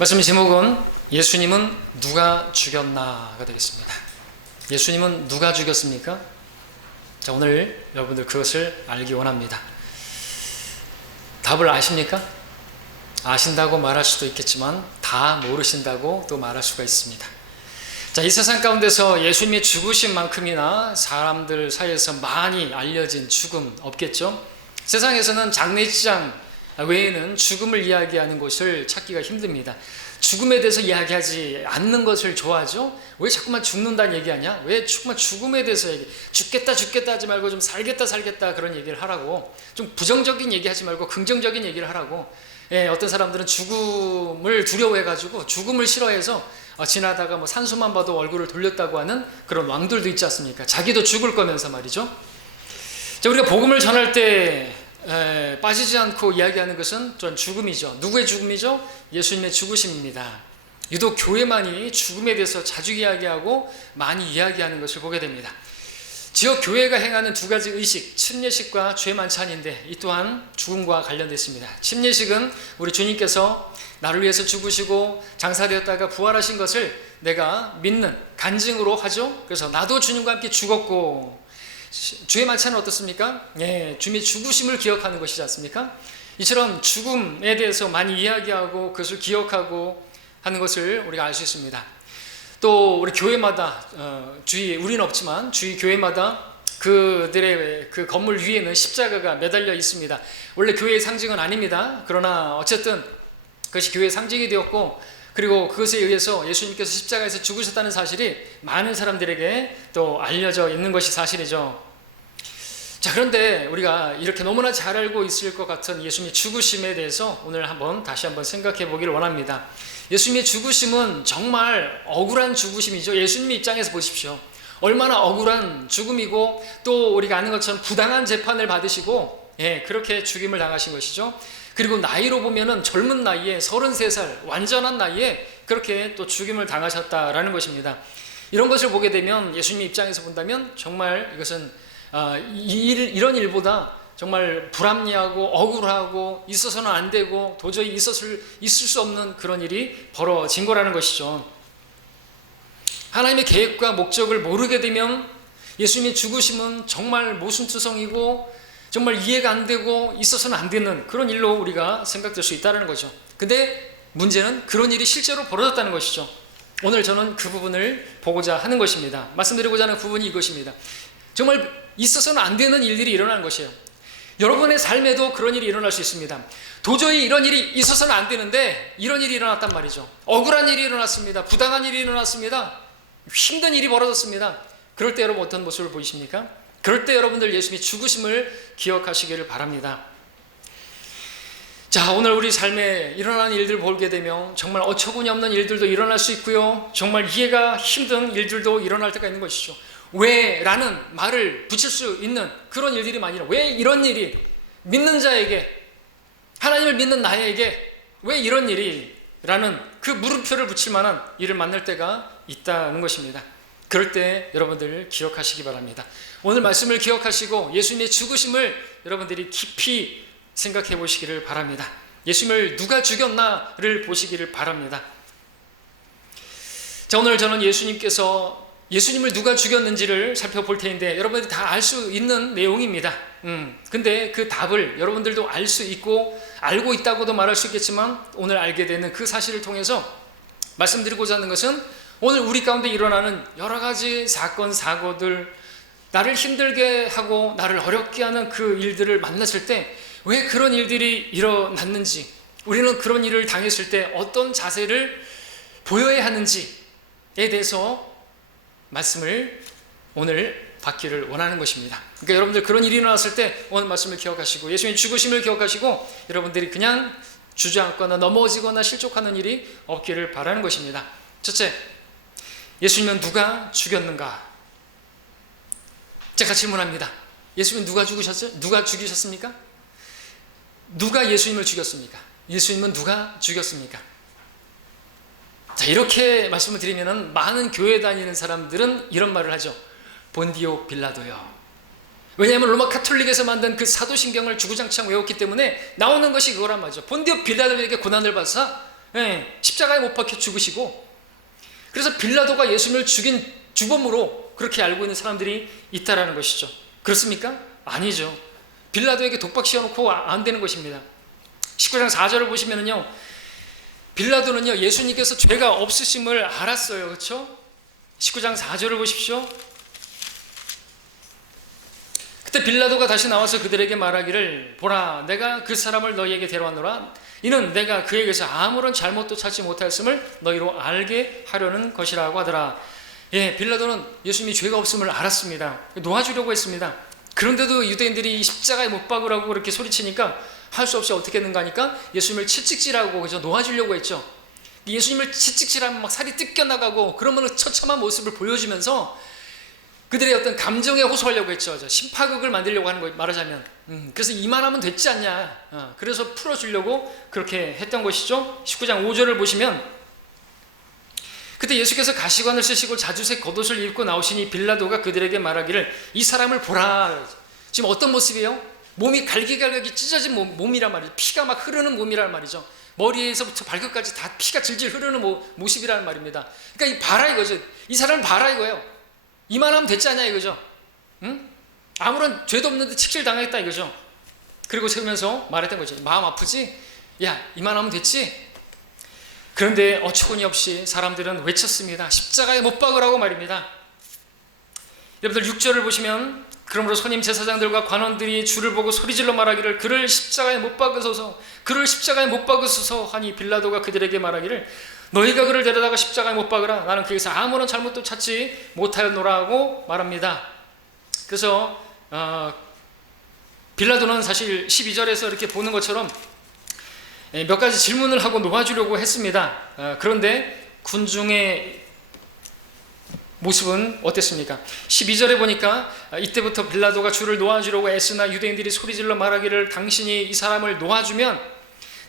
말씀 제목은 예수님은 누가 죽였나가 되겠습니다. 예수님은 누가 죽였습니까? 자, 오늘 여러분들 그것을 알기 원합니다. 답을 아십니까? 아신다고 말할 수도 있겠지만 다 모르신다고 또 말할 수가 있습니다. 자, 이 세상 가운데서 예수님의 죽으심만큼이나 사람들 사이에서 많이 알려진 죽음 없겠죠? 세상에서는 장례식장 외에는 죽음을 이야기하는 것을 찾기가 힘듭니다. 죽음에 대해서 이야기하지 않는 것을 좋아하죠? 왜 자꾸만 죽는다는 얘기하냐? 왜 자꾸만 죽음에 대해서 죽겠다 하지 말고 좀 살겠다 그런 얘기를 하라고, 좀 부정적인 얘기하지 말고 긍정적인 얘기를 하라고. 어떤 사람들은 죽음을 두려워해가지고 죽음을 싫어해서 지나다가 뭐 산수만 봐도 얼굴을 돌렸다고 하는 그런 왕들도 있지 않습니까? 자기도 죽을 거면서 말이죠. 자, 우리가 복음을 전할 때 빠지지 않고 이야기하는 것은 전 죽음이죠. 누구의 죽음이죠? 예수님의 죽으심입니다. 유독 교회만이 죽음에 대해서 자주 이야기하고 많이 이야기하는 것을 보게 됩니다. 지역 교회가 행하는 두 가지 의식, 침례식과 죄만찬인데 이 또한 죽음과 관련됐습니다. 침례식은 우리 주님께서 나를 위해서 죽으시고 장사되었다가 부활하신 것을 내가 믿는 간증으로 하죠. 그래서 나도 주님과 함께 죽었고, 주의 만찬은 어떻습니까? 주님의 죽으심을 기억하는 것이지 않습니까? 이처럼 죽음에 대해서 많이 이야기하고 그것을 기억하고 하는 것을 우리가 알 수 있습니다. 또 우리 교회마다 우리는 없지만 주위 교회마다 그들의 그 건물 위에는 십자가가 매달려 있습니다. 원래 교회의 상징은 아닙니다. 그러나 어쨌든 그것이 교회의 상징이 되었고, 그리고 그것에 의해서 예수님께서 십자가에서 죽으셨다는 사실이 많은 사람들에게 또 알려져 있는 것이 사실이죠. 자, 그런데 우리가 이렇게 너무나 잘 알고 있을 것 같은 예수님의 죽으심에 대해서 오늘 다시 한번 생각해 보기를 원합니다. 예수님의 죽으심은 정말 억울한 죽으심이죠. 예수님의 입장에서 보십시오. 얼마나 억울한 죽음이고, 또 우리가 아는 것처럼 부당한 재판을 받으시고 그렇게 죽임을 당하신 것이죠. 그리고 나이로 보면은 젊은 나이에 33살 완전한 나이에 그렇게 또 죽임을 당하셨다라는 것입니다. 이런 것을 보게 되면 예수님 입장에서 본다면 정말 이것은 이런 일보다 정말 불합리하고 억울하고 있어서는 안 되고 도저히 있을 수 없는 그런 일이 벌어진 거라는 것이죠. 하나님의 계획과 목적을 모르게 되면 예수님의 죽으심은 정말 모순투성이고 정말 이해가 안 되고 있어서는 안 되는 그런 일로 우리가 생각될 수 있다는 거죠. 근데 문제는 그런 일이 실제로 벌어졌다는 것이죠. 오늘 저는 그 부분을 보고자 하는 것입니다. 말씀드리고자 하는 부분이 이것입니다. 정말 있어서는 안 되는 일들이 일어나는 것이에요. 여러분의 삶에도 그런 일이 일어날 수 있습니다. 도저히 이런 일이 있어서는 안 되는데 이런 일이 일어났단 말이죠. 억울한 일이 일어났습니다. 부당한 일이 일어났습니다. 힘든 일이 벌어졌습니다. 그럴 때 여러분 어떤 모습을 보이십니까? 그럴 때 여러분들 예수님의 죽으심을 기억하시기를 바랍니다. 자, 오늘 우리 삶에 일어나는 일들을 보게 되면 정말 어처구니 없는 일들도 일어날 수 있고요, 정말 이해가 힘든 일들도 일어날 때가 있는 것이죠. 왜? 라는 말을 붙일 수 있는 그런 일들이 많이 일어나요. 왜 이런 일이 믿는 자에게, 하나님을 믿는 나에게 왜 이런 일이? 라는 그 물음표를 붙일 만한 일을 만날 때가 있다는 것입니다. 그럴 때 여러분들 기억하시기 바랍니다. 오늘 말씀을 기억하시고 예수님의 죽으심을 여러분들이 깊이 생각해 보시기를 바랍니다. 예수님을 누가 죽였나를 보시기를 바랍니다. 자, 오늘 저는 예수님을 누가 죽였는지를 살펴볼 텐데 여러분들이 다 알 수 있는 내용입니다. 근데 그 답을 여러분들도 알 수 있고 알고 있다고도 말할 수 있겠지만 오늘 알게 되는 그 사실을 통해서 말씀드리고자 하는 것은 오늘 우리 가운데 일어나는 여러 가지 사건, 사고들, 나를 힘들게 하고 나를 어렵게 하는 그 일들을 만났을 때 왜 그런 일들이 일어났는지, 우리는 그런 일을 당했을 때 어떤 자세를 보여야 하는지에 대해서 말씀을 오늘 받기를 원하는 것입니다. 그러니까 여러분들 그런 일이 일어났을 때 오늘 말씀을 기억하시고 예수님의 죽으심을 기억하시고 여러분들이 그냥 주저앉거나 넘어지거나 실족하는 일이 없기를 바라는 것입니다. 첫째, 예수님은 누가 죽였는가? 제가 질문합니다. 예수님은 누가 죽이셨습니까? 누가 예수님을 죽였습니까? 예수님은 누가 죽였습니까? 자, 이렇게 말씀을 드리면 많은 교회 다니는 사람들은 이런 말을 하죠. 본디오 빌라도요. 왜냐하면 로마 카톨릭에서 만든 그 사도신경을 주구장창 외웠기 때문에 나오는 것이 그거란 말이죠. 본디오 빌라도에게 고난을 받사 십자가에 못 박혀 죽으시고, 그래서 빌라도가 예수님을 죽인 주범으로 그렇게 알고 있는 사람들이 있다라는 것이죠. 그렇습니까? 아니죠. 빌라도에게 독박 씌워놓고 안 되는 것입니다. 19장 4절을 보시면은요, 빌라도는요 예수님께서 죄가 없으심을 알았어요. 그렇죠? 19장 4절을 보십시오. 그때 빌라도가 다시 나와서 그들에게 말하기를, 보라, 내가 그 사람을 너희에게 데려왔노라. 이는 내가 그에게서 아무런 잘못도 찾지 못하였음을 너희로 알게 하려는 것이라고 하더라. 빌라도는 예수님이 죄가 없음을 알았습니다. 놓아주려고 했습니다. 그런데도 유대인들이 십자가에 못 박으라고 그렇게 소리치니까 할 수 없이 어떻게 했는가 하니까 예수님을 채찍질하고 그죠, 놓아주려고 했죠. 예수님을 채찍질하면 막 살이 뜯겨나가고 그러면 처참한 모습을 보여주면서 그들의 어떤 감정에 호소하려고 했죠. 심파극을 만들려고 하는 거, 말하자면. 그래서 이만하면 됐지 않냐. 그래서 풀어주려고 그렇게 했던 것이죠. 19장 5절을 보시면, 그때 예수께서 가시관을 쓰시고 자주색 겉옷을 입고 나오시니 빌라도가 그들에게 말하기를, 이 사람을 보라. 지금 어떤 모습이에요? 몸이 갈기갈기 찢어진 몸이란 말이죠. 피가 막 흐르는 몸이란 말이죠. 머리에서부터 발끝까지 다 피가 질질 흐르는 모습이라는 말입니다. 그러니까 봐라 이거죠. 이 사람을 봐라 이거예요. 이만하면 됐지 않냐 이거죠. 응? 아무런 죄도 없는데 칙질 당하겠다 이거죠. 그리고 세우면서 말했던 거죠. 마음 아프지? 야, 이만하면 됐지? 그런데 어처구니 없이 사람들은 외쳤습니다. 십자가에 못 박으라고 말입니다. 여러분들 6절을 보시면, 그러므로 선임 제사장들과 관원들이 주를 보고 소리질러 말하기를, 그를 십자가에 못 박으소서, 그를 십자가에 못 박으소서 하니 빌라도가 그들에게 말하기를, 너희가 그를 데려다가 십자가에 못 박으라. 나는 그에게서 아무런 잘못도 찾지 못하였노라고 말합니다. 그래서 빌라도는 사실 12절에서 이렇게 보는 것처럼 몇 가지 질문을 하고 놓아주려고 했습니다. 그런데 군중의 모습은 어땠습니까? 12절에 보니까 이때부터 빌라도가 주를 놓아주려고 애쓰나 유대인들이 소리질러 말하기를, 당신이 이 사람을 놓아주면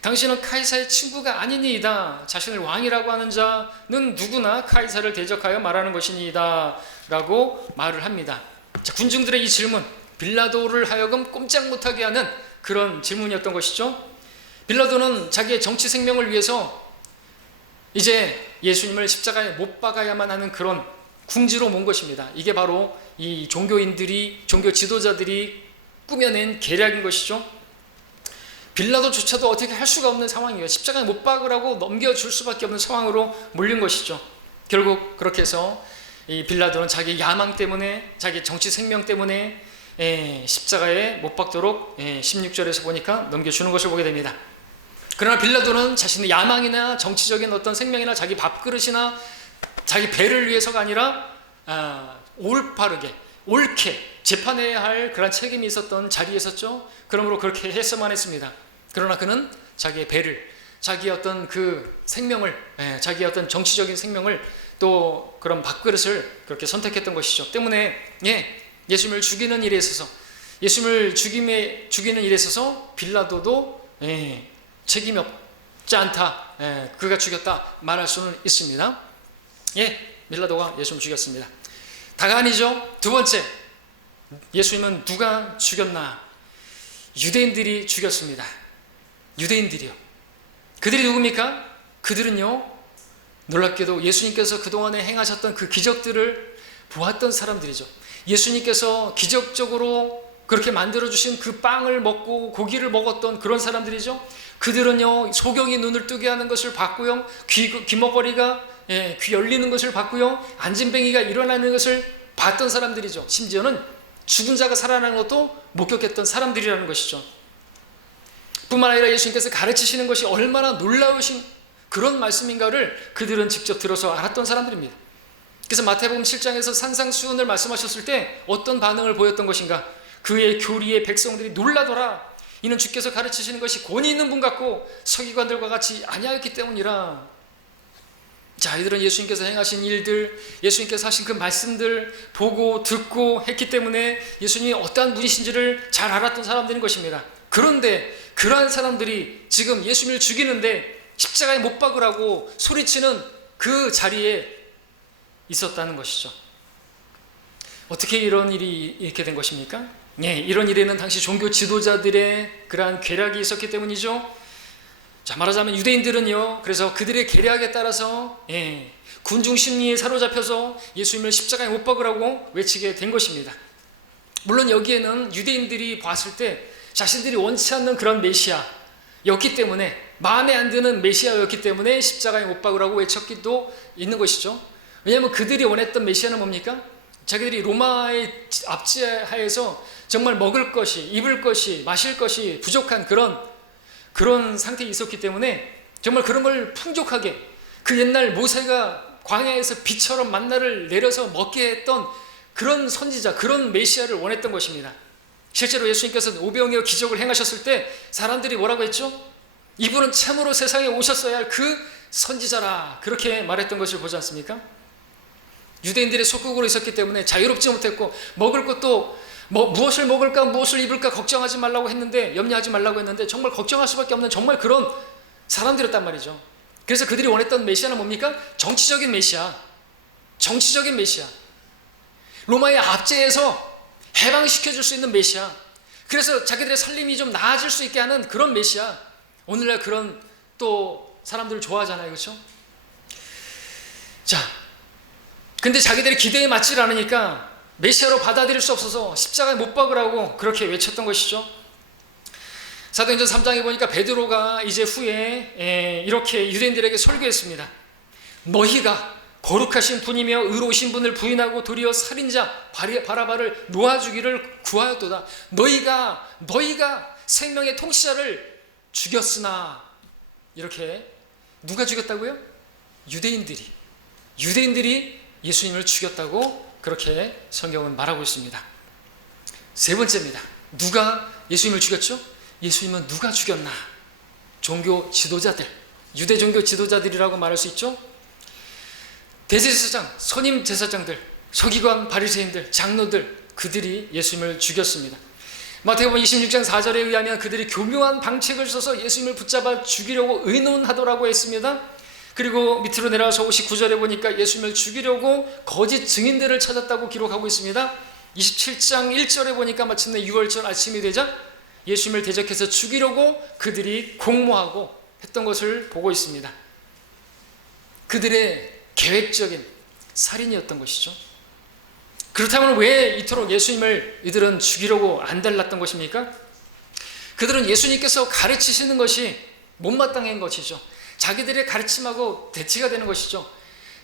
당신은 카이사의 친구가 아니니이다. 자신을 왕이라고 하는 자는 누구나 카이사를 대적하여 말하는 것이니이다 라고 말을 합니다. 자, 군중들의 이 질문, 빌라도를 하여금 꼼짝 못하게 하는 그런 질문이었던 것이죠. 빌라도는 자기의 정치 생명을 위해서 이제 예수님을 십자가에 못 박아야만 하는 그런 궁지로 몬 것입니다. 이게 바로 이 종교 지도자들이 꾸며낸 계략인 것이죠. 빌라도조차도 어떻게 할 수가 없는 상황이에요. 십자가에 못 박으라고 넘겨줄 수밖에 없는 상황으로 몰린 것이죠. 결국 그렇게 해서 이 빌라도는 자기 야망 때문에, 자기 정치 생명 때문에 십자가에 못 박도록 16절에서 보니까 넘겨주는 것을 보게 됩니다. 그러나 빌라도는 자신의 야망이나 정치적인 어떤 생명이나 자기 밥그릇이나 자기 배를 위해서가 아니라 올바르게, 옳게 재판해야 할 그런 책임이 있었던 자리에 있었죠. 그러므로 그렇게 했어만 했습니다. 그러나 그는 자기의 배를, 자기의 어떤 그 생명을, 자기의 어떤 정치적인 생명을, 또 그런 밥그릇을 그렇게 선택했던 것이죠. 때문에 예수님을 죽이는 일에 있어서, 예수님을 죽이는 일에 있어서 빌라도도 책임이 없지 않다, 그가 죽였다 말할 수는 있습니다. 빌라도가 예수님을 죽였습니다. 다가 아니죠. 두 번째, 예수님은 누가 죽였나? 유대인들이 죽였습니다. 유대인들이요. 그들이 누굽니까? 그들은요, 놀랍게도 예수님께서 그동안에 행하셨던 그 기적들을 보았던 사람들이죠. 예수님께서 기적적으로 그렇게 만들어주신 그 빵을 먹고 고기를 먹었던 그런 사람들이죠. 그들은요, 소경이 눈을 뜨게 하는 것을 봤고요, 귀머거리가 귀 열리는 것을 봤고요, 안진뱅이가 일어나는 것을 봤던 사람들이죠. 심지어는 죽은 자가 살아나는 것도 목격했던 사람들이라는 것이죠. 뿐만 아니라 예수님께서 가르치시는 것이 얼마나 놀라우신 그런 말씀인가를 그들은 직접 들어서 알았던 사람들입니다. 그래서 마태복음 7장에서 산상수훈을 말씀하셨을 때 어떤 반응을 보였던 것인가? 그의 교리에 백성들이 놀라더라. 이는 주께서 가르치시는 것이 권위 있는 분 같고 서기관들과 같이 아니하였기 때문이라. 자, 이들은 예수님께서 행하신 일들, 예수님께서 하신 그 말씀들 보고 듣고 했기 때문에 예수님이 어떠한 분이신지를 잘 알았던 사람들인 것입니다. 그런데 그러한 사람들이 지금 예수님을 죽이는데 십자가에 못 박으라고 소리치는 그 자리에 있었다는 것이죠. 어떻게 이런 일이 이렇게 된 것입니까? 이런 일에는 당시 종교 지도자들의 그러한 괴락이 있었기 때문이죠. 자, 자, 말하자면 유대인들은요, 그래서 그들의 계략에 따라서 군중 심리에 사로잡혀서 예수님을 십자가에 못 박으라고 외치게 된 것입니다. 물론 여기에는 유대인들이 봤을 때 자신들이 원치 않는 그런 메시아였기 때문에, 마음에 안 드는 메시아였기 때문에 십자가에 못 박으라고 외쳤기도 있는 것이죠. 왜냐하면 그들이 원했던 메시아는 뭡니까? 자기들이 로마의 압제하에서 정말 먹을 것이, 입을 것이, 마실 것이 부족한 그런 상태에 있었기 때문에 정말 그런 걸 풍족하게, 그 옛날 모세가 광야에서 비처럼 만나를 내려서 먹게 했던 그런 선지자, 그런 메시아를 원했던 것입니다. 실제로 예수님께서 오병이어 기적을 행하셨을 때 사람들이 뭐라고 했죠? 이분은 참으로 세상에 오셨어야 할 그 선지자라, 그렇게 말했던 것을 보지 않습니까? 유대인들의 속국으로 있었기 때문에 자유롭지 못했고, 먹을 것도 무엇을 먹을까, 무엇을 입을까 걱정하지 말라고 했는데, 염려하지 말라고 했는데 정말 걱정할 수밖에 없는 정말 그런 사람들이었단 말이죠. 그래서 그들이 원했던 메시아는 뭡니까? 정치적인 메시아, 정치적인 메시아, 로마의 압제에서 해방시켜줄 수 있는 메시아, 그래서 자기들의 살림이 좀 나아질 수 있게 하는 그런 메시아. 오늘날 그런 또 사람들을 좋아하잖아요, 그렇죠? 자, 근데 자기들의 기대에 맞지 않으니까 메시아로 받아들일 수 없어서 십자가에 못 박으라고 그렇게 외쳤던 것이죠. 사도행전 3장에 보니까 베드로가 이제 후에 이렇게 유대인들에게 설교했습니다. 너희가 거룩하신 분이며 의로우신 분을 부인하고 도리어 살인자 바라바를 놓아주기를 구하였도다. 너희가 생명의 통치자를 죽였으나, 이렇게 누가 죽였다고요? 유대인들이 예수님을 죽였다고 그렇게 성경은 말하고 있습니다. 세 번째입니다. 누가 예수님을 죽였죠? 예수님은 누가 죽였나? 종교 지도자들, 유대 종교 지도자들이라고 말할 수 있죠. 대제사장, 선임 제사장들, 서기관, 바리새인들, 장로들, 그들이 예수님을 죽였습니다. 마태복음 26장 4절에 의하면 그들이 교묘한 방책을 써서 예수님을 붙잡아 죽이려고 의논하더라고 했습니다. 그리고 밑으로 내려와서 59절에 보니까 예수님을 죽이려고 거짓 증인들을 찾았다고 기록하고 있습니다. 27장 1절에 보니까 마침내 6월절 아침이 되자 예수님을 대적해서 죽이려고 그들이 공모하고 했던 것을 보고 있습니다. 그들의 계획적인 살인이었던 것이죠. 그렇다면 왜 이토록 예수님을 이들은 죽이려고 안달났던 것입니까? 그들은 예수님께서 가르치시는 것이 못마땅한 것이죠. 자기들의 가르침하고 대치가 되는 것이죠.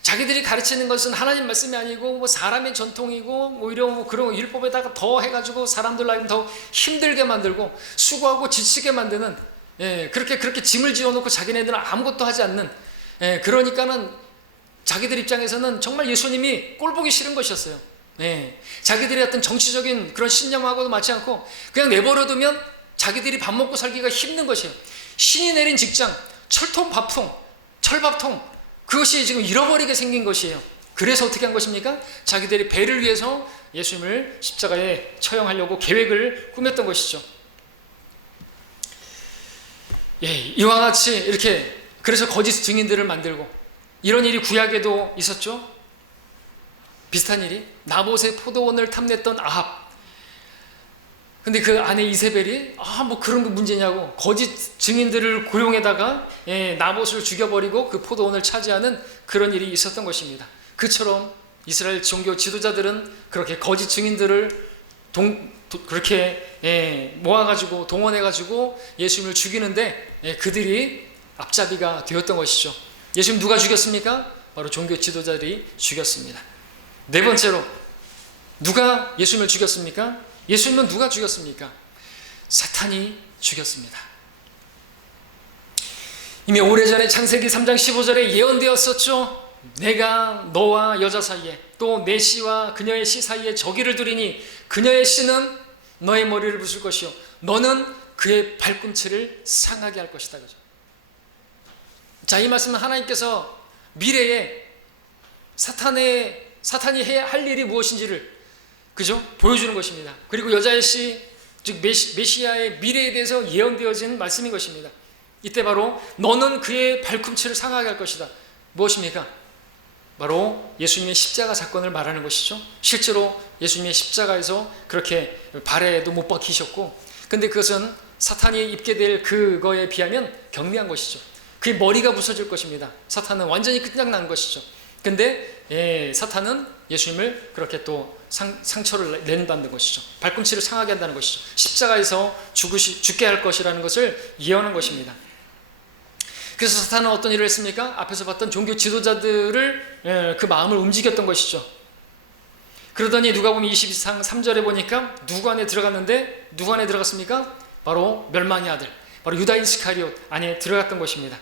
자기들이 가르치는 것은 하나님 말씀이 아니고 사람의 전통이고 오히려 그런 율법에다가 더 해가지고 사람들 나름 더 힘들게 만들고 수고하고 지치게 만드는, 그렇게 짐을 지어놓고 자기네들은 아무것도 하지 않는, 그러니까는 자기들 입장에서는 정말 예수님이 꼴보기 싫은 것이었어요. 자기들의 어떤 정치적인 그런 신념하고도 맞지 않고 그냥 내버려두면 자기들이 밥 먹고 살기가 힘든 것이에요. 신이 내린 직장, 철밥통, 그것이 지금 잃어버리게 생긴 것이에요. 그래서 어떻게 한 것입니까? 자기들이 배를 위해서 예수님을 십자가에 처형하려고 계획을 꾸몄던 것이죠. 이와 같이 이렇게 그래서 거짓 증인들을 만들고, 이런 일이 구약에도 있었죠. 비슷한 일이 나봇의 포도원을 탐냈던 아합, 근데 그 아내 이세벨이 뭐 그런 거 문제냐고 거짓 증인들을 고용해다가 나봇을 죽여버리고 그 포도원을 차지하는 그런 일이 있었던 것입니다. 그처럼 이스라엘 종교 지도자들은 그렇게 거짓 증인들을 그렇게 모아가지고 동원해가지고 예수님을 죽이는데 그들이 앞잡이가 되었던 것이죠. 예수님 누가 죽였습니까? 바로 종교 지도자들이 죽였습니다. 네 번째로 누가 예수님을 죽였습니까? 예수님은 누가 죽였습니까? 사탄이 죽였습니다. 이미 오래전에 창세기 3장 15절에 예언되었었죠. 내가 너와 여자 사이에 또 내 씨와 그녀의 씨 사이에 적이를 두리니 그녀의 씨는 너의 머리를 부술 것이요 너는 그의 발꿈치를 상하게 할 것이다. 그죠? 자, 이 말씀은 하나님께서 미래에 사탄이 해야 할 일이 무엇인지를, 그죠? 보여주는 것입니다. 그리고 여자의 씨, 즉 메시아의 미래에 대해서 예언되어진 말씀인 것입니다. 이때 바로 너는 그의 발꿈치를 상하게 할 것이다. 무엇입니까? 바로 예수님의 십자가 사건을 말하는 것이죠. 실제로 예수님의 십자가에서 그렇게 발에도 못 박히셨고, 근데 그것은 사탄이 입게 될 그거에 비하면 경미한 것이죠. 그의 머리가 부서질 것입니다. 사탄은 완전히 끝장난 것이죠. 근데 사탄은 예수님을 그렇게 또 상처를 낸다는 것이죠. 발꿈치를 상하게 한다는 것이죠. 십자가에서 죽게 할 것이라는 것을 예언한 것입니다. 그래서 사탄은 어떤 일을 했습니까? 앞에서 봤던 종교 지도자들을 그 마음을 움직였던 것이죠. 그러더니 누가복음 22장 3절에 보니까 누구 안에 들어갔는데 누구 안에 들어갔습니까? 바로 멸망의 아들, 바로 유다 이스카리옷 안에 들어갔던 것입니다.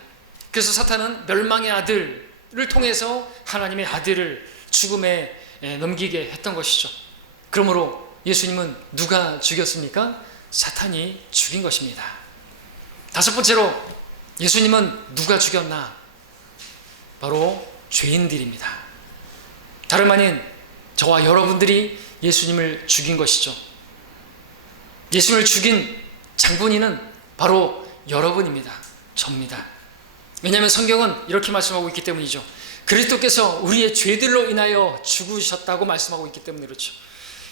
그래서 사탄은 멸망의 아들을 통해서 하나님의 아들을 죽음에 넘기게 했던 것이죠. 그러므로 예수님은 누가 죽였습니까? 사탄이 죽인 것입니다. 다섯 번째로 예수님은 누가 죽였나? 바로 죄인들입니다. 다름 아닌 저와 여러분들이 예수님을 죽인 것이죠. 예수님을 죽인 장본인은 바로 여러분입니다. 접니다. 왜냐하면 성경은 이렇게 말씀하고 있기 때문이죠. 그리스도께서 우리의 죄들로 인하여 죽으셨다고 말씀하고 있기 때문에 그렇죠.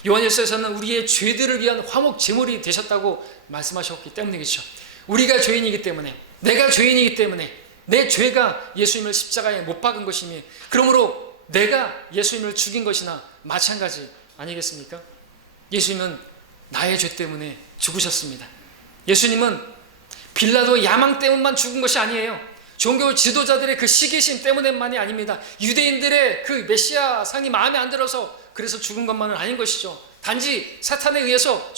요한일서에서는 우리의 죄들을 위한 화목 제물이 되셨다고 말씀하셨기 때문에 그렇죠. 우리가 죄인이기 때문에, 내가 죄인이기 때문에 내 죄가 예수님을 십자가에 못 박은 것이니, 그러므로 내가 예수님을 죽인 것이나 마찬가지 아니겠습니까? 예수님은 나의 죄 때문에 죽으셨습니다. 예수님은 빌라도의 야망 때문만 죽은 것이 아니에요. 종교 지도자들의 그 시기심 때문만이 아닙니다. 유대인들의 그 메시아 상이 마음에 안 들어서 그래서 죽은 것만은 아닌 것이죠. 단지 사탄에 의해서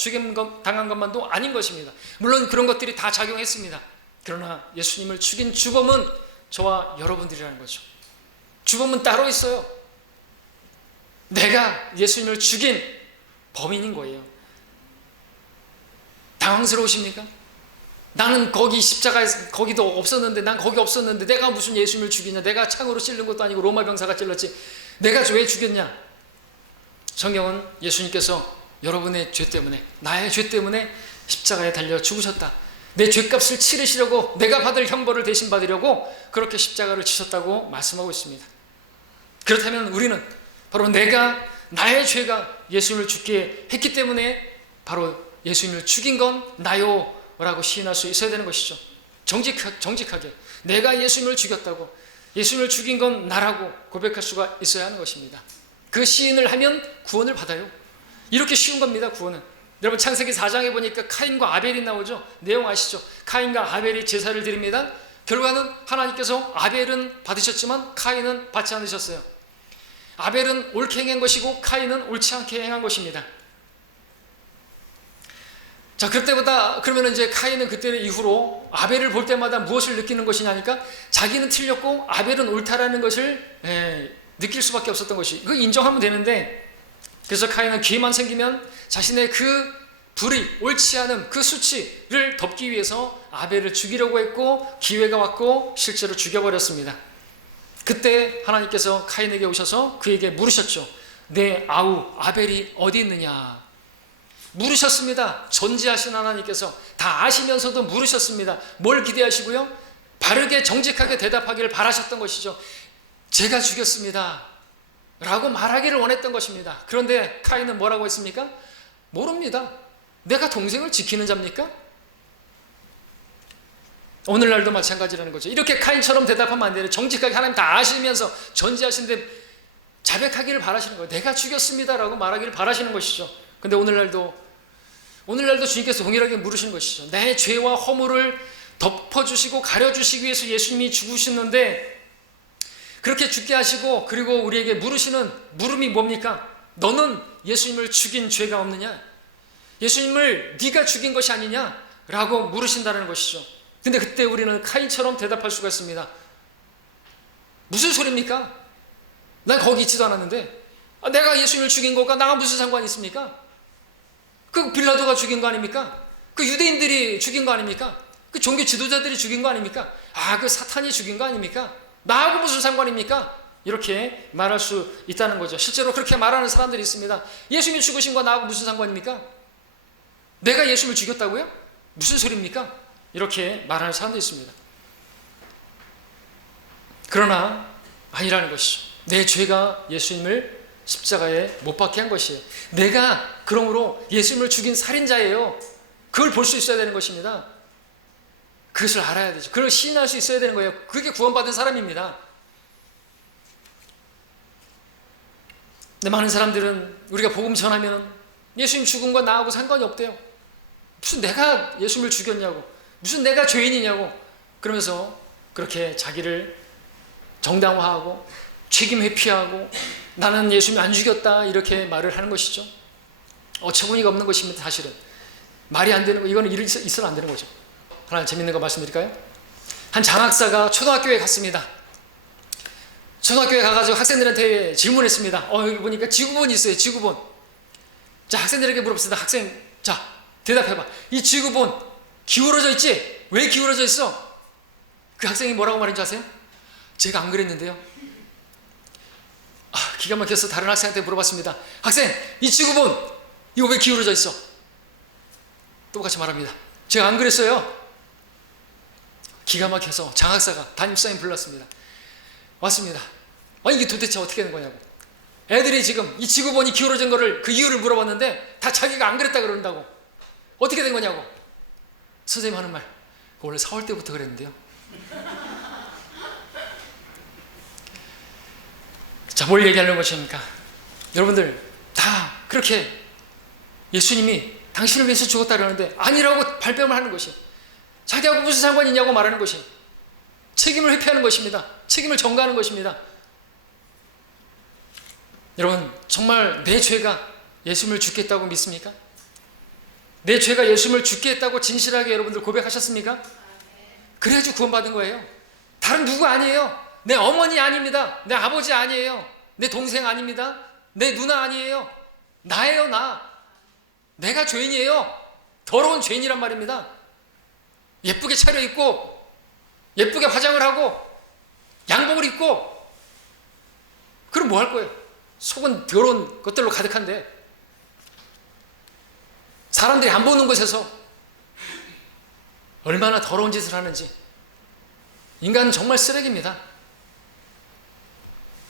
당한 것만도 아닌 것입니다. 물론 그런 것들이 다 작용했습니다. 그러나 예수님을 죽인 주범은 저와 여러분들이라는 거죠. 주범은 따로 있어요. 내가 예수님을 죽인 범인인 거예요. 당황스러우십니까? 나는 거기 십자가에 거기도 없었는데, 난 거기 없었는데 내가 무슨 예수님을 죽이냐? 내가 창으로 찔른 것도 아니고 로마 병사가 찔렀지. 내가 왜 죽였냐? 성경은 예수님께서 여러분의 죄 때문에, 나의 죄 때문에 십자가에 달려 죽으셨다. 내 죄값을 치르시려고, 내가 받을 형벌을 대신 받으려고 그렇게 십자가를 치셨다고 말씀하고 있습니다. 그렇다면 우리는 바로 나의 죄가 예수님을 죽게 했기 때문에 바로 예수님을 죽인 건 나요 라고 시인할 수 있어야 되는 것이죠. 정직하게 내가 예수님을 죽였다고, 예수님을 죽인 건 나라고 고백할 수가 있어야 하는 것입니다. 그 시인을 하면 구원을 받아요. 이렇게 쉬운 겁니다. 구원은. 여러분 창세기 4장에 보니까 카인과 아벨이 나오죠. 내용 아시죠? 카인과 아벨이 제사를 드립니다. 결과는 하나님께서 아벨은 받으셨지만 카인은 받지 않으셨어요. 아벨은 옳게 행한 것이고 카인은 옳지 않게 행한 것입니다. 자, 그러면 이제 카인은 그때 이후로 아벨을 볼 때마다 무엇을 느끼는 것이냐니까 자기는 틀렸고 아벨은 옳다라는 것을 느낄 수밖에 없었던 것이, 그거 인정하면 되는데, 그래서 카인은 기회만 생기면 자신의 그 불의, 옳지 않음, 그 수치를 덮기 위해서 아벨을 죽이려고 했고, 기회가 왔고 실제로 죽여버렸습니다. 그때 하나님께서 카인에게 오셔서 그에게 물으셨죠. 내 아우 아벨이 어디 있느냐? 물으셨습니다. 전지하신 하나님께서 다 아시면서도 물으셨습니다. 뭘 기대하시고요? 바르게 정직하게 대답하기를 바라셨던 것이죠. 제가 죽였습니다 라고 말하기를 원했던 것입니다. 그런데 카인은 뭐라고 했습니까? 모릅니다. 내가 동생을 지키는 자입니까? 오늘날도 마찬가지라는 거죠. 이렇게 카인처럼 대답하면 안 돼요. 정직하게 하나님 다 아시면서 전지하신데 자백하기를 바라시는 거예요. 내가 죽였습니다 라고 말하기를 바라시는 것이죠. 근데 오늘날도 주님께서 동일하게 물으시는 것이죠. 내 죄와 허물을 덮어주시고 가려주시기 위해서 예수님이 죽으셨는데, 그렇게 죽게 하시고 그리고 우리에게 물으시는 물음이 뭡니까? 너는 예수님을 죽인 죄가 없느냐? 예수님을 네가 죽인 것이 아니냐? 라고 물으신다는 것이죠. 근데 그때 우리는 카인처럼 대답할 수가 있습니다. 무슨 소리입니까? 난 거기 있지도 않았는데, 내가 예수님을 죽인 것과 나가 무슨 상관이 있습니까? 그 빌라도가 죽인 거 아닙니까? 그 유대인들이 죽인 거 아닙니까? 그 종교 지도자들이 죽인 거 아닙니까? 그 사탄이 죽인 거 아닙니까? 나하고 무슨 상관입니까? 이렇게 말할 수 있다는 거죠. 실제로 그렇게 말하는 사람들이 있습니다. 예수님이 죽으신 거 나하고 무슨 상관입니까? 내가 예수님을 죽였다고요? 무슨 소리입니까? 이렇게 말하는 사람들이 있습니다. 그러나 아니라는 것이죠. 내 죄가 예수님을 십자가에 못 박게 한 것이에요. 내가 그러므로 예수님을 죽인 살인자예요. 그걸 볼 수 있어야 되는 것입니다. 그것을 알아야 되죠. 그걸 시인할 수 있어야 되는 거예요. 그게 구원받은 사람입니다. 근데 많은 사람들은 우리가 복음 전하면 예수님 죽음과 나하고 상관이 없대요. 무슨 내가 예수님을 죽였냐고, 무슨 내가 죄인이냐고, 그러면서 그렇게 자기를 정당화하고 책임 회피하고 나는 예수님 안 죽였다 이렇게 말을 하는 것이죠. 어처구니가 없는 것입니다. 사실은 말이 안 되는 거, 이거는 있어는 안 되는 거죠. 하나 재밌는 거 말씀드릴까요? 한 장학사가 초등학교에 갔습니다. 초등학교에 가가지고 학생들한테 질문했습니다. 여기 보니까 지구본이 있어요. 지구본. 자, 학생들에게 물어봅시다. 학생, 자, 대답해봐. 이 지구본 기울어져 있지? 왜 기울어져 있어? 그 학생이 뭐라고 말한 줄 아세요? 제가 안 그랬는데요. 기가 막혀서 다른 학생한테 물어봤습니다. 학생, 이 지구본 이거 왜 기울어져 있어? 똑같이 말합니다. 제가 안 그랬어요. 기가 막혀서 장학사가 담임선생님 불렀습니다. 왔습니다. 이게 도대체 어떻게 된 거냐고. 애들이 지금 이 지구본이 기울어진 거를 그 이유를 물어봤는데 다 자기가 안 그랬다 그런다고. 어떻게 된 거냐고. 선생님 하는 말, 원래 4월 때부터 그랬는데요. 자, 뭘 얘기하려는 것입니까? 여러분들 다 그렇게 예수님이 당신을 위해서 죽었다 그러는데 아니라고 발뺌을 하는 것이, 자기하고 무슨 상관이 있냐고 말하는 것이, 책임을 회피하는 것입니다. 책임을 전가하는 것입니다. 여러분, 정말 내 죄가 예수님을 죽게 했다고 믿습니까? 내 죄가 예수님을 죽게 했다고 진실하게 여러분들 고백하셨습니까? 그래야지 구원받은 거예요. 다른 누구 아니에요. 내 어머니 아닙니다. 내 아버지 아니에요. 내 동생 아닙니다. 내 누나 아니에요. 나예요, 나. 내가 죄인이에요. 더러운 죄인이란 말입니다. 예쁘게 차려입고 예쁘게 화장을 하고 양복을 입고 그럼 뭐 할 거예요? 속은 더러운 것들로 가득한데 사람들이 안 보는 곳에서 얼마나 더러운 짓을 하는지. 인간은 정말 쓰레기입니다.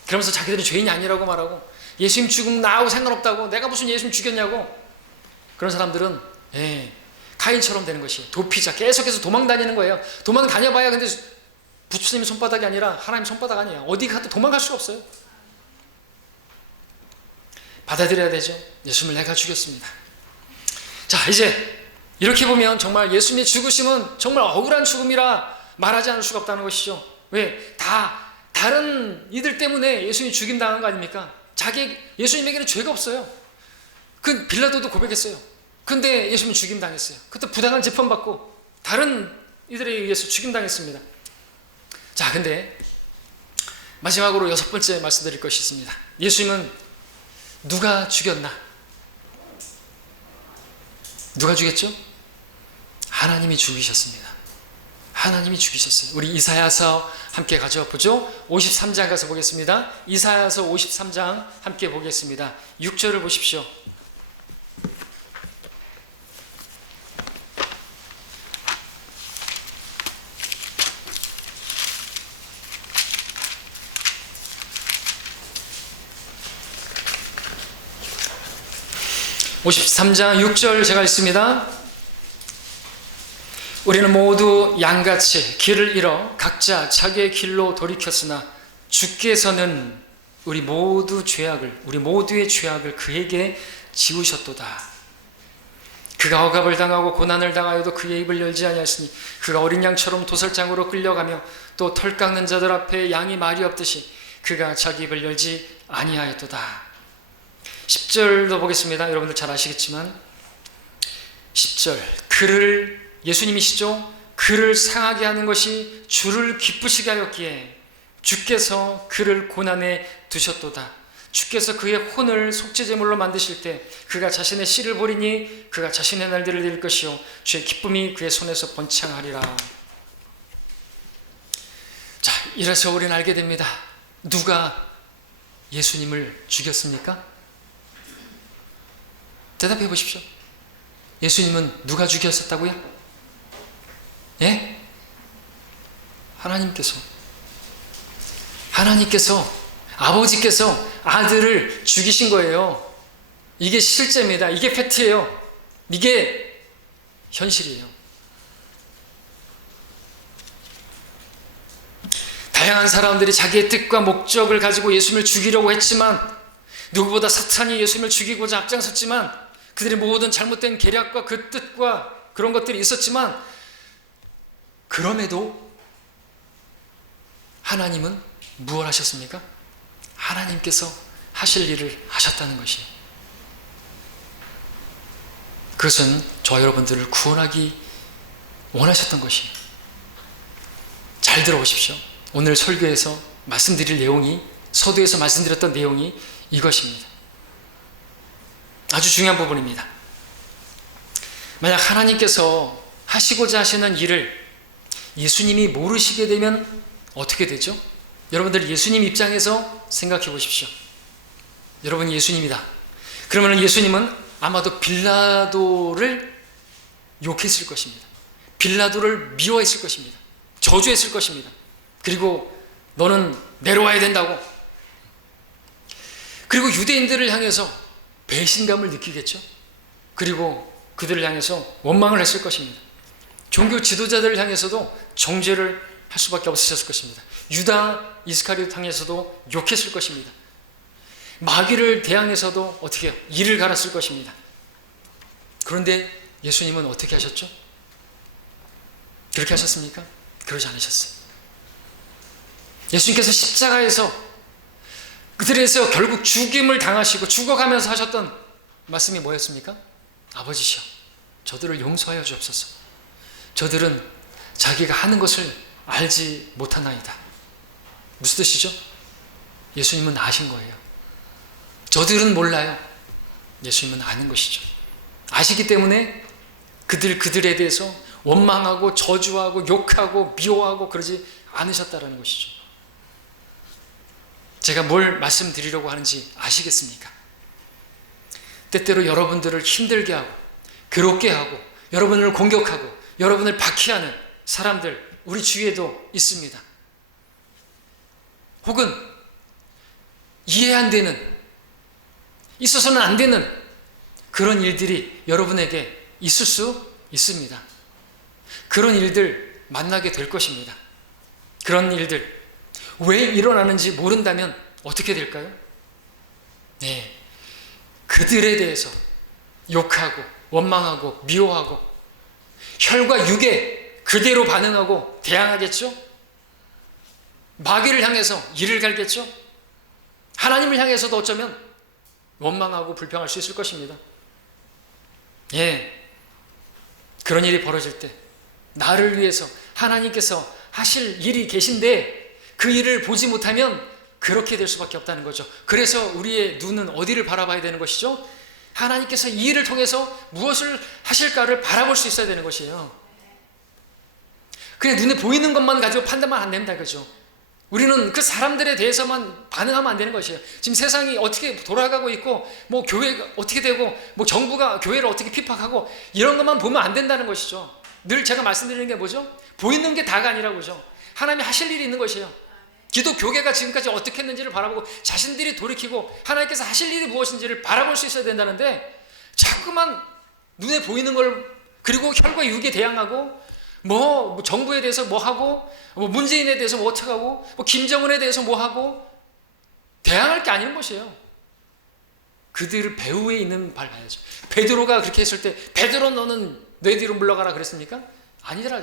그러면서 자기들이 죄인이 아니라고 말하고 예수님 죽음 나하고 상관없다고, 내가 무슨 예수님 죽였냐고. 그런 사람들은 가인처럼 되는 것이, 도피자, 계속해서 도망 다니는 거예요. 도망 다녀봐야 근데 부처님의 손바닥이 아니라 하나님의 손바닥 아니에요. 어디 가도 도망갈 수가 없어요. 받아들여야 되죠. 예수님을 내가 죽였습니다. 자, 이제 이렇게 보면 정말 예수님의 죽으심은 정말 억울한 죽음이라 말하지 않을 수가 없다는 것이죠. 왜? 다른 이들 때문에 예수님이 죽임 당한 거 아닙니까? 예수님에게는 죄가 없어요. 그 빌라도도 고백했어요. 근데 예수님은 죽임 당했어요. 그때 부당한 재판받고 다른 이들에 의해서 죽임 당했습니다. 자, 근데 마지막으로 6번째 말씀드릴 것이 있습니다. 예수님은 누가 죽였나? 누가 죽였죠? 하나님이 죽이셨습니다. 하나님이 죽이셨어요. 우리 이사야서 함께 가져보죠. 53장 가서 보겠습니다. 이사야서 53장 함께 보겠습니다. 6절을 보십시오. (53장) 6절 제가 읽습니다. 우리는 모두 양같이 길을 잃어 각자 자기의 길로 돌이켰으나 주께서는 우리 모두의 죄악을 그에게 지우셨도다. 그가 억압을 당하고 고난을 당하여도 그의 입을 열지 아니하였으니 그가 어린 양처럼 도살장으로 끌려가며 또 털 깎는 자들 앞에 양이 말이 없듯이 그가 자기 입을 열지 아니하였도다. 10절도 보겠습니다. 여러분들 잘 아시겠지만 10절, 예수님이시죠? 그를 상하게 하는 것이 주를 기쁘시게 하였기에 주께서 그를 고난에 두셨도다. 주께서 그의 혼을 속죄제물로 만드실 때 그가 자신의 씨를 보리니 그가 자신의 날들을 이룰 것이요 주의 기쁨이 그의 손에서 번창하리라. 자, 이래서 우리는 알게 됩니다. 누가 예수님을 죽였습니까? 대답해 보십시오. 예수님은 누가 죽였었다고요? 예? 하나님께서, 아버지께서 아들을 죽이신 거예요. 이게 실제입니다. 이게 팩트예요. 이게 현실이에요. 다양한 사람들이 자기의 뜻과 목적을 가지고 예수님을 죽이려고 했지만, 누구보다 사탄이 예수님을 죽이고자 앞장섰지만, 그들의 모든 잘못된 계략과 그 뜻과 그런 것들이 있었지만, 그럼에도 하나님은 무엇 하셨습니까? 하나님께서 하실 일을 하셨다는 것이에요. 그것은 저와 여러분들을 구원하기 원하셨던 것이에요. 잘 들어보십시오. 오늘 설교에서 말씀드릴 내용이, 서두에서 말씀드렸던 내용이 이것입니다. 아주 중요한 부분입니다. 만약 하나님께서 하시고자 하시는 일을 예수님이 모르시게 되면 어떻게 되죠? 여러분들 예수님 입장에서 생각해 보십시오. 여러분이 예수님이다. 그러면 예수님은 아마도 빌라도를 욕했을 것입니다. 빌라도를 미워했을 것입니다. 저주했을 것입니다. 그리고 너는 내려와야 된다고. 그리고 유대인들을 향해서 배신감을 느끼겠죠. 그리고 그들을 향해서 원망을 했을 것입니다. 종교 지도자들을 향해서도 정죄를 할 수밖에 없으셨을 것입니다. 유다 이스카리옷 향해서도 욕했을 것입니다. 마귀를 대항해서도 어떻게 해요? 이를 갈았을 것입니다. 그런데 예수님은 어떻게 하셨죠? 그렇게 하셨습니까? 그러지 않으셨어요. 예수님께서 십자가에서 그들에서 결국 죽임을 당하시고 죽어가면서 하셨던 말씀이 뭐였습니까? 아버지시여, 저들을 용서하여 주옵소서. 저들은 자기가 하는 것을 알지 못하나이다. 무슨 뜻이죠? 예수님은 아신 거예요. 저들은 몰라요. 예수님은 아는 것이죠. 아시기 때문에 그들에 대해서 원망하고 저주하고 욕하고 미워하고 그러지 않으셨다는 것이죠. 제가 뭘 말씀드리려고 하는지 아시겠습니까? 때때로 여러분들을 힘들게 하고 괴롭게 하고 여러분을 공격하고 여러분을 박해하는 사람들 우리 주위에도 있습니다. 혹은 이해 안 되는, 있어서는 안 되는 그런 일들이 여러분에게 있을 수 있습니다. 그런 일들 만나게 될 것입니다. 그런 일들 왜 일어나는지 모른다면 어떻게 될까요? 네, 그들에 대해서 욕하고 원망하고 미워하고 혈과 육에 그대로 반응하고 대항하겠죠? 마귀를 향해서 이를 갈겠죠? 하나님을 향해서도 어쩌면 원망하고 불평할 수 있을 것입니다. 예, 그런 일이 벌어질 때 나를 위해서 하나님께서 하실 일이 계신데 그 일을 보지 못하면 그렇게 될 수밖에 없다는 거죠. 그래서 우리의 눈은 어디를 바라봐야 되는 것이죠? 하나님께서 이 일을 통해서 무엇을 하실까를 바라볼 수 있어야 되는 것이에요. 그냥 눈에 보이는 것만 가지고 판단만 안 된다, 그죠? 우리는 그 사람들에 대해서만 반응하면 안 되는 것이에요. 지금 세상이 어떻게 돌아가고 있고, 뭐 교회가 어떻게 되고, 뭐 정부가 교회를 어떻게 핍박하고, 이런 것만 보면 안 된다는 것이죠. 늘 제가 말씀드리는 게 뭐죠? 보이는 게 다가 아니라고 그죠? 하나님이 하실 일이 있는 것이에요. 기독교계가 지금까지 어떻게 했는지를 바라보고 자신들이 돌이키고 하나님께서 하실 일이 무엇인지를 바라볼 수 있어야 된다는데, 자꾸만 눈에 보이는 걸, 그리고 혈과 육에 대항하고 뭐 정부에 대해서 뭐 하고, 뭐 문재인에 대해서 뭐 어떻게 하고, 뭐 김정은에 대해서 뭐 하고, 대항할 게 아닌 것이에요. 그들을 배후에 있는 발 봐야죠. 베드로가 그렇게 했을 때 베드로 너는 내 뒤로 물러가라 그랬습니까? 아니더라.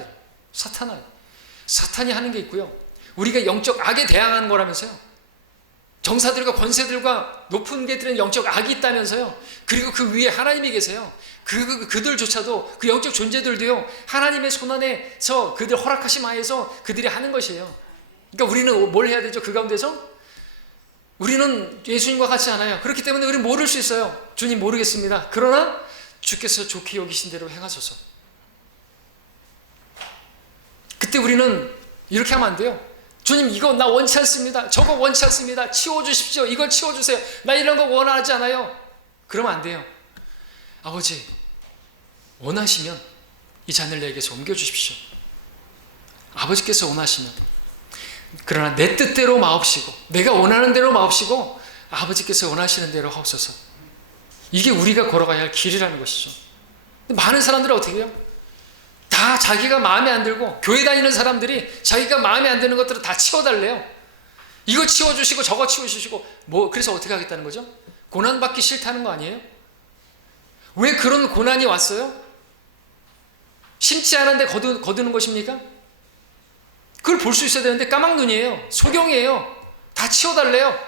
사탄이 하는 게 있고요. 우리가 영적 악에 대항하는 거라면서요. 정사들과 권세들과 높은 개들은 영적 악이 있다면서요. 그리고 그 위에 하나님이 계세요. 그들조차도, 그 영적 존재들도요, 하나님의 손안에서 그들 허락하심 하에서 그들이 하는 것이에요. 그러니까 우리는 뭘 해야 되죠? 그 가운데서 우리는 예수님과 같지 않아요. 그렇기 때문에 우리는 모를 수 있어요. 주님 모르겠습니다. 그러나 주께서 좋게 여기신 대로 행하소서. 그때 우리는 이렇게 하면 안 돼요. 주님, 이거 나 원치 않습니다. 저거 원치 않습니다. 치워주십시오. 이걸 치워주세요. 나 이런 거 원하지 않아요. 그러면 안 돼요. 아버지, 원하시면 이 잔을 내게서 옮겨주십시오. 아버지께서 원하시면. 그러나 내 뜻대로 마옵시고, 내가 원하는 대로 마옵시고, 아버지께서 원하시는 대로 하옵소서. 이게 우리가 걸어가야 할 길이라는 것이죠. 많은 사람들은 어떻게 해요? 다 자기가 마음에 안 들고, 교회 다니는 사람들이 자기가 마음에 안 드는 것들을 다 치워달래요. 이거 치워주시고 저거 치워주시고, 그래서 어떻게 하겠다는 거죠? 고난받기 싫다는 거 아니에요? 왜 그런 고난이 왔어요? 심지 않은데 거두는 것입니까? 그걸 볼 수 있어야 되는데 까막눈이에요. 소경이에요. 다 치워달래요.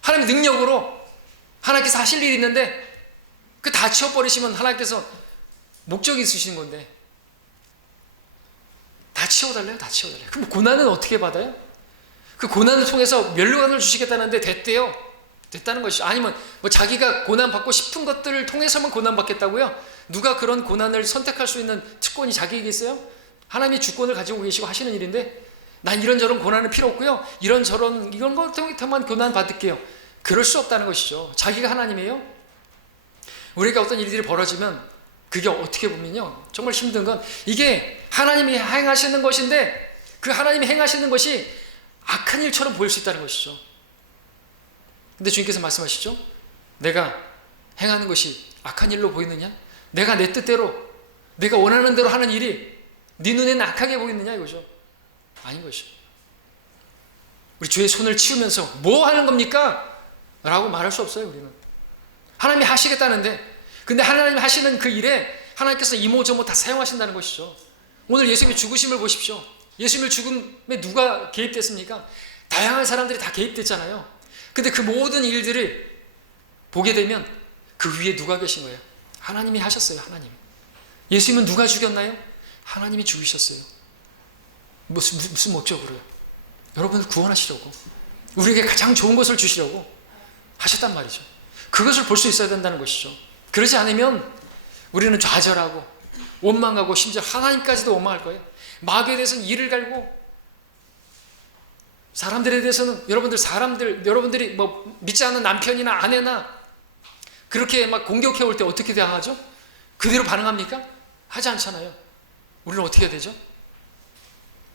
하나님의 능력으로 하나님께서 하실 일이 있는데 그 다 치워버리시면 하나님께서 목적이 있으신 건데 다 치워달래요. 다 치워달래요. 그럼 고난은 어떻게 받아요? 그 고난을 통해서 멸류관을 주시겠다는데 됐대요. 됐다는 것이죠. 아니면 자기가 고난받고 싶은 것들을 통해서만 고난받겠다고요? 누가 그런 고난을 선택할 수 있는 특권이 자기에게 있어요? 하나님이 주권을 가지고 계시고 하시는 일인데, 난 이런저런 고난은 필요 없고요, 이런 것 통해서만 고난 받을게요. 그럴 수 없다는 것이죠. 자기가 하나님이에요. 우리가 어떤 일들이 벌어지면 그게 어떻게 보면요, 정말 힘든 건 이게 하나님이 행하시는 것인데 그 하나님이 행하시는 것이 악한 일처럼 보일 수 있다는 것이죠. 근데 주님께서 말씀하시죠. 내가 행하는 것이 악한 일로 보이느냐? 내가 내 뜻대로, 내가 원하는 대로 하는 일이 네 눈에는 악하게 보이느냐 이거죠. 아닌 것이죠. 우리 주의 손을 치우면서 뭐 하는 겁니까? 라고 말할 수 없어요. 우리는 하나님이 하시겠다는데, 근데 하나님이 하시는 그 일에 하나님께서 이모저모 다 사용하신다는 것이죠. 오늘 예수님의 죽으심을 보십시오. 예수님의 죽음에 누가 개입됐습니까? 다양한 사람들이 다 개입됐잖아요. 근데 그 모든 일들을 보게 되면 그 위에 누가 계신 거예요? 하나님이 하셨어요. 하나님. 예수님은 누가 죽였나요? 하나님이 죽이셨어요. 무슨 목적으로요? 여러분을 구원하시려고, 우리에게 가장 좋은 것을 주시려고 하셨단 말이죠. 그것을 볼 수 있어야 된다는 것이죠. 그러지 않으면 우리는 좌절하고 원망하고 심지어 하나님까지도 원망할 거예요. 마귀에 대해서는 이를 갈고, 사람들에 대해서는 여러분들이 믿지 않는 남편이나 아내나 그렇게 막 공격해 올 때 어떻게 대항하죠? 그대로 반응합니까? 하지 않잖아요. 우리는 어떻게 해야 되죠?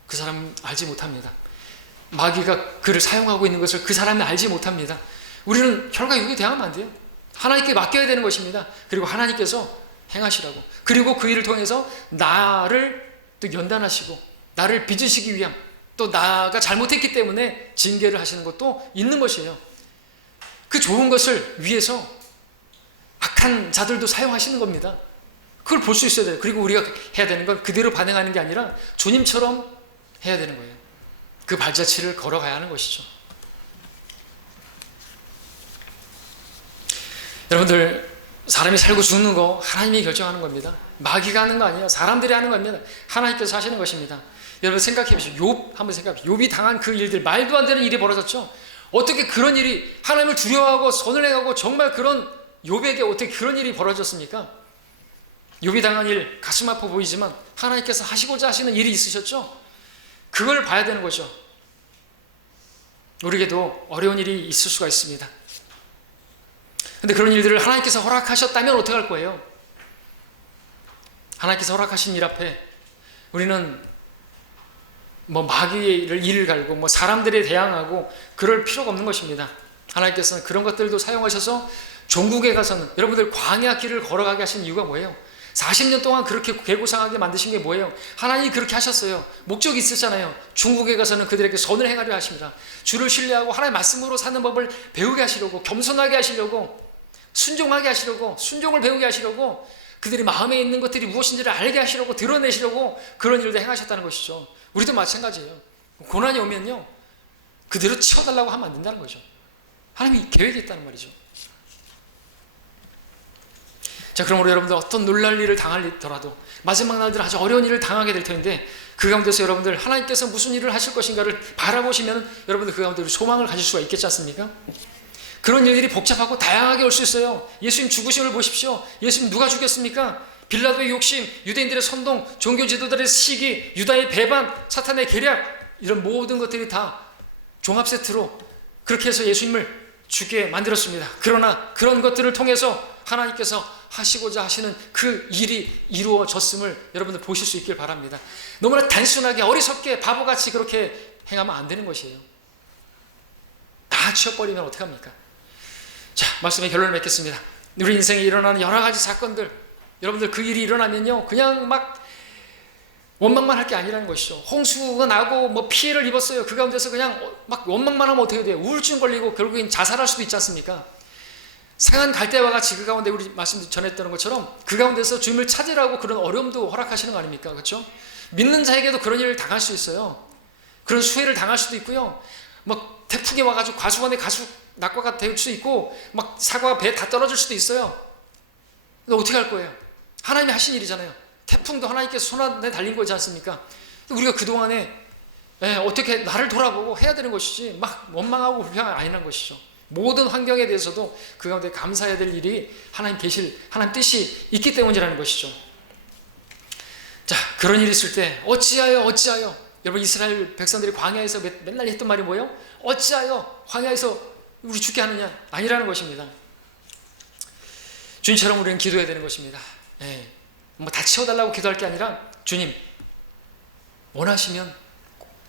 그 사람 알지 못합니다. 마귀가 그를 사용하고 있는 것을 그 사람이 알지 못합니다. 우리는 혈과 육에 대항하면 안 돼요. 하나님께 맡겨야 되는 것입니다. 그리고 하나님께서 행하시라고, 그리고 그 일을 통해서 나를 또 연단하시고 나를 빚으시기 위함, 또 나가 잘못했기 때문에 징계를 하시는 것도 있는 것이에요. 그 좋은 것을 위해서 악한 자들도 사용하시는 겁니다. 그걸 볼 수 있어야 돼요. 그리고 우리가 해야 되는 건 그대로 반응하는 게 아니라 주님처럼 해야 되는 거예요. 그 발자취를 걸어가야 하는 것이죠. 여러분들, 사람이 살고 죽는 거 하나님이 결정하는 겁니다. 마귀가 하는 거 아니에요. 사람들이 하는 겁니다. 하나님께서 하시는 것입니다. 여러분 생각해 보시죠. 한번 생각해 보시죠. 욥이 당한 그 일들, 말도 안 되는 일이 벌어졌죠. 어떻게 그런 일이, 하나님을 두려워하고 선을 행하고 정말 그런 욥에게 어떻게 그런 일이 벌어졌습니까? 욥이 당한 일 가슴 아파 보이지만 하나님께서 하시고자 하시는 일이 있으셨죠. 그걸 봐야 되는 거죠. 우리에게도 어려운 일이 있을 수가 있습니다. 근데 그런 일들을 하나님께서 허락하셨다면 어떻게 할 거예요? 하나님께서 허락하신 일 앞에 우리는 마귀의 일을 갈고 사람들에 대항하고 그럴 필요가 없는 것입니다. 하나님께서는 그런 것들도 사용하셔서 종국에 가서는, 여러분들 광야 길을 걸어가게 하신 이유가 뭐예요? 40년 동안 그렇게 괴고상하게 만드신 게 뭐예요? 하나님이 그렇게 하셨어요. 목적이 있으셨잖아요. 중국에 가서는 그들에게 선을 행하려 하십니다. 주를 신뢰하고 하나님의 말씀으로 사는 법을 배우게 하시려고, 겸손하게 하시려고, 순종하게 하시려고, 순종을 배우게 하시려고, 그들이 마음에 있는 것들이 무엇인지를 알게 하시려고, 드러내시려고 그런 일도 행하셨다는 것이죠. 우리도 마찬가지예요. 고난이 오면요, 그대로 치워달라고 하면 안 된다는 거죠. 하나님이 계획이 있다는 말이죠. 자, 그러므로 여러분들 어떤 놀랄 일을 당하더라도 마지막 날들 아주 어려운 일을 당하게 될 텐데, 그 가운데서 여러분들 하나님께서 무슨 일을 하실 것인가를 바라보시면 여러분들 그 가운데 소망을 가질 수가 있겠지 않습니까? 그런 일들이 복잡하고 다양하게 올 수 있어요. 예수님 죽으심을 보십시오. 예수님 누가 죽였습니까? 빌라도의 욕심, 유대인들의 선동, 종교 지도자들의 시기, 유다의 배반, 사탄의 계략, 이런 모든 것들이 다 종합 세트로 그렇게 해서 예수님을 죽게 만들었습니다. 그러나 그런 것들을 통해서 하나님께서 하시고자 하시는 그 일이 이루어졌음을 여러분들 보실 수 있길 바랍니다. 너무나 단순하게 어리석게 바보같이 그렇게 행하면 안 되는 것이에요. 다 치워버리면 어떡합니까? 자, 말씀의 결론을 맺겠습니다. 우리 인생에 일어나는 여러 가지 사건들, 여러분들 그 일이 일어나면요, 그냥 막 원망만 할 게 아니라는 것이죠. 홍수가 나고 뭐 피해를 입었어요. 그 가운데서 그냥 막 원망만 하면 어떻게 돼요? 우울증 걸리고 결국엔 자살할 수도 있지 않습니까? 상한 갈대와 같이 그 가운데 우리 말씀 전했던 것처럼 그 가운데서 주님을 찾으라고 그런 어려움도 허락하시는 거 아닙니까? 그렇죠? 믿는 자에게도 그런 일을 당할 수 있어요. 그런 수해를 당할 수도 있고요. 막 태풍이 와가지고 과수원에 낙과가 될 수도 있고 막 사과가 배에 다 떨어질 수도 있어요. 근데 어떻게 할 거예요? 하나님이 하신 일이잖아요. 태풍도 하나님께서 손안에 달린 거지 않습니까? 우리가 그동안에 어떻게 나를 돌아보고 해야 되는 것이지 막 원망하고 불평이 아니란 것이죠. 모든 환경에 대해서도 그 가운데 감사해야 될 일이 하나님 뜻이 있기 때문이라는 것이죠. 자, 그런 일이 있을 때 어찌하여 여러분 이스라엘 백성들이 광야에서 맨날 했던 말이 뭐예요? 어찌하여 광야에서 우리 죽게 하느냐? 아니라는 것입니다. 주님처럼 우리는 기도해야 되는 것입니다. 뭐 다 치워달라고 기도할 게 아니라 주님 원하시면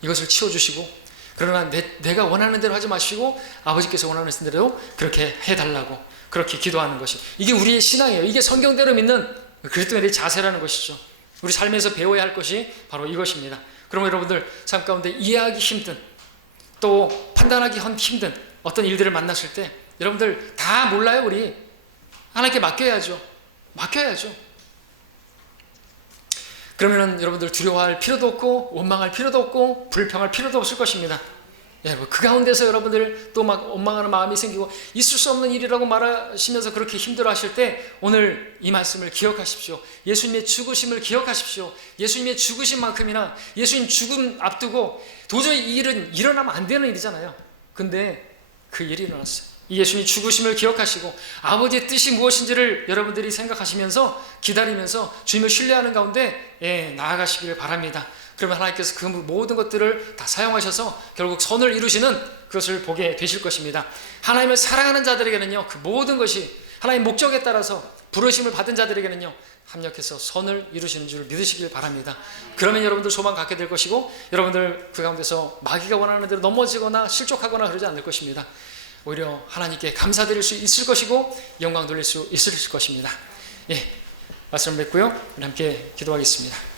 이것을 치워주시고 그러나 내가 원하는 대로 하지 마시고 아버지께서 원하는 대로 그렇게 해달라고 그렇게 기도하는 것이 이게 우리의 신앙이에요. 이게 성경대로 믿는 그리스도인의 자세라는 것이죠. 우리 삶에서 배워야 할 것이 바로 이것입니다. 그러면 여러분들 삶 가운데 이해하기 힘든 또 판단하기 힘든 어떤 일들을 만났을 때 여러분들 다 몰라요. 우리 하나님께 맡겨야죠. 그러면은 여러분들 두려워할 필요도 없고 원망할 필요도 없고 불평할 필요도 없을 것입니다. 그 가운데서 여러분들 또 막 원망하는 마음이 생기고 있을 수 없는 일이라고 말하시면서 그렇게 힘들어하실 때 오늘 이 말씀을 기억하십시오. 예수님의 죽으심을 기억하십시오. 예수님의 죽으심만큼이나 예수님 죽음 앞두고 도저히 이 일은 일어나면 안 되는 일이잖아요. 근데 그 일이 일어났어요. 이 예수님 죽으심을 기억하시고 아버지의 뜻이 무엇인지를 여러분들이 생각하시면서 기다리면서 주님을 신뢰하는 가운데 나아가시길 바랍니다. 그러면 하나님께서 그 모든 것들을 다 사용하셔서 결국 선을 이루시는 그것을 보게 되실 것입니다. 하나님을 사랑하는 자들에게는요 그 모든 것이 하나님의 목적에 따라서 부르심을 받은 자들에게는요 합력해서 선을 이루시는 줄 믿으시길 바랍니다. 그러면 여러분들 소망 갖게 될 것이고 여러분들 그 가운데서 마귀가 원하는 대로 넘어지거나 실족하거나 그러지 않을 것입니다. 오히려 하나님께 감사드릴 수 있을 것이고 영광 돌릴 수 있을 것입니다. 말씀을 맺고요. 우리 함께 기도하겠습니다.